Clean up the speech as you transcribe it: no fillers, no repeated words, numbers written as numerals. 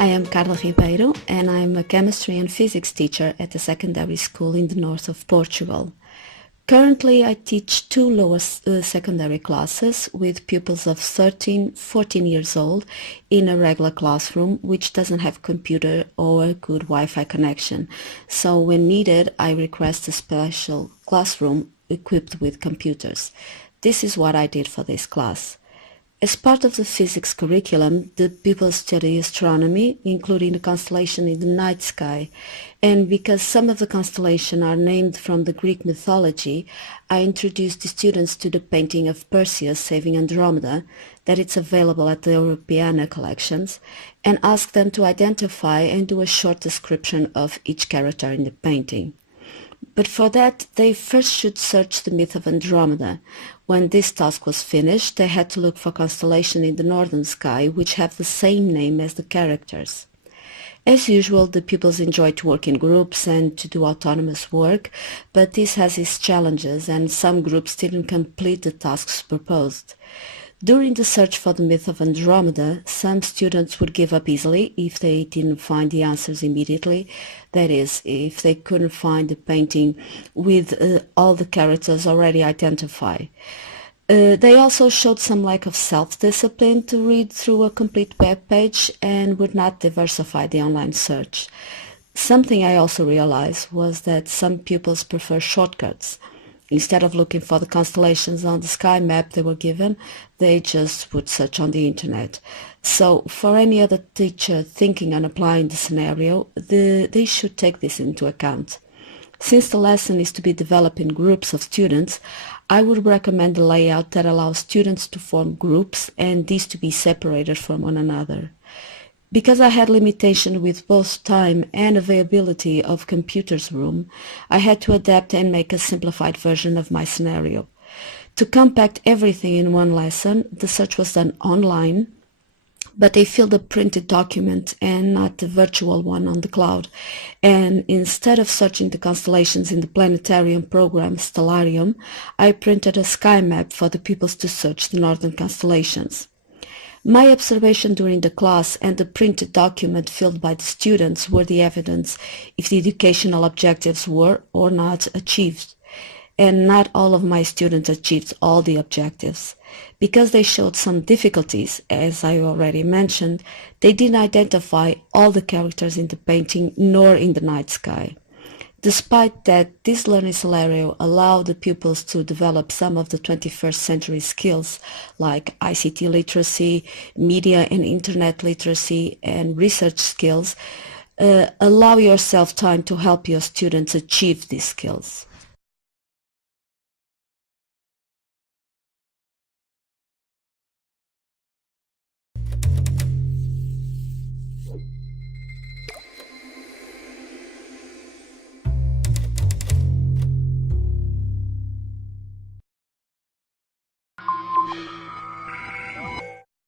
I am Carla Ribeiro and I'm a chemistry and physics teacher at a secondary school in the north of Portugal. Currently I teach two lower secondary classes with pupils of 13-14 years old in a regular classroom which doesn't have computer or a good Wi-Fi connection. So when needed I request a special classroom equipped with computers. This is what I did for this class. As part of the physics curriculum, the pupils study astronomy, including the constellation in the night sky. And because some of the constellations are named from the Greek mythology, I introduced the students to the painting of Perseus saving Andromeda, that it's available at the Europeana collections, and asked them to identify and do a short description of each character in the painting. But for that, they first should search the myth of Andromeda. When this task was finished, they had to look for constellations in the northern sky which have the same name as the characters. As usual, the pupils enjoy to work in groups and to do autonomous work, but this has its challenges and some groups didn't complete the tasks proposed. During the search for the myth of Andromeda, some students would give up easily if they didn't find the answers immediately. That is, if they couldn't find the painting with all the characters already identified. They also showed some lack of self-discipline to read through a complete web page and would not diversify the online search. Something I also realized was that some pupils prefer shortcuts. Instead of looking for the constellations on the sky map they were given, they just would search on the internet. So for any other teacher thinking on applying the scenario, they should take this into account. Since the lesson is to be developed in groups of students, I would recommend a layout that allows students to form groups and these to be separated from one another. Because I had limitation with both time and availability of computers room, I had to adapt and make a simplified version of my scenario. To compact everything in one lesson, the search was done online, but they filled a printed document and not the virtual one on the cloud. And instead of searching the constellations in the planetarium program Stellarium, I printed a sky map for the pupils to search the northern constellations. My observation during the class and the printed document filled by the students were the evidence if the educational objectives were or not achieved. And not all of my students achieved all the objectives. Because they showed some difficulties, as I already mentioned, they didn't identify all the characters in the painting nor in the night sky. Despite that, this learning scenario allowed the pupils to develop some of the 21st century skills like ICT literacy, media and internet literacy, and research skills. Allow yourself time to help your students achieve these skills.